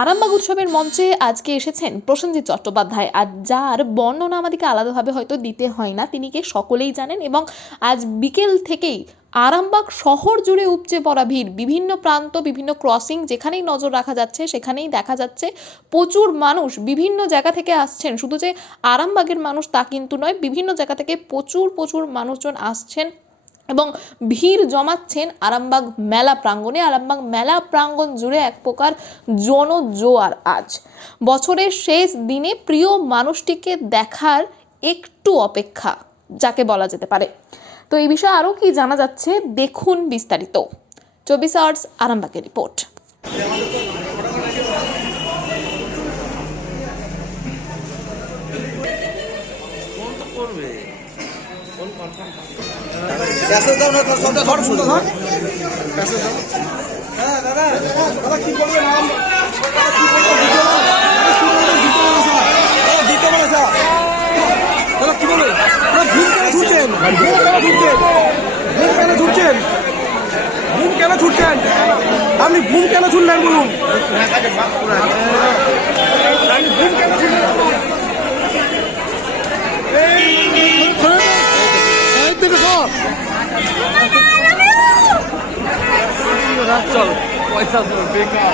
আরামবাগ উৎসবের মঞ্চে আজকে এসেছেন প্রসেনজিৎ চট্টোপাধ্যায়, আর যার বর্ণনা আমাদেরকে আলাদাভাবে হয়তো দিতে হয় না, তিনি কে সকলেই জানেন। এবং আজ বিকেল থেকেই আরামবাগ শহর জুড়ে উপচে পড়া ভিড়, বিভিন্ন প্রান্ত, বিভিন্ন ক্রসিং, যেখানেই নজর রাখা যাচ্ছে সেখানেই দেখা যাচ্ছে প্রচুর মানুষ বিভিন্ন জায়গা থেকে আসছেন। শুধু যে আরামবাগের মানুষ তা কিন্তু নয়, বিভিন্ন জায়গা থেকে প্রচুর মানুষজন আসছেন এবং ভিড় জমাচ্ছেন আরামবাগ মেলা প্রাঙ্গণে। আরামবাগ মেলা প্রাঙ্গণ জুড়ে এক প্রকার জনজোয়ার। আজ বছরের শেষ দিনে প্রিয় মানুষটিকে দেখার একটু অপেক্ষা যাকে বলা যেতে পারে। তো এই বিষয়ে আরও কি জানা যাচ্ছে দেখুন বিস্তারিত। 24 আওয়ার্স আরামবাগের রিপোর্ট। প্যাসেজ দাও না, ধর সবটা ধর, সুন্দর ধর প্যাসেজ দাও। হ্যাঁ দাদা, দাদা কি বলবে নাম কি বলবে দিতে বলে স্যার। দাদা কি বলবে? ভুল কেন ছুটছেন? ভুল কেন ছুটছেন? আপনি ভুল কেন ছুটলেন বলুন? আপনি ভুল কেন ছুটলেন? চল পয়সা বেকার।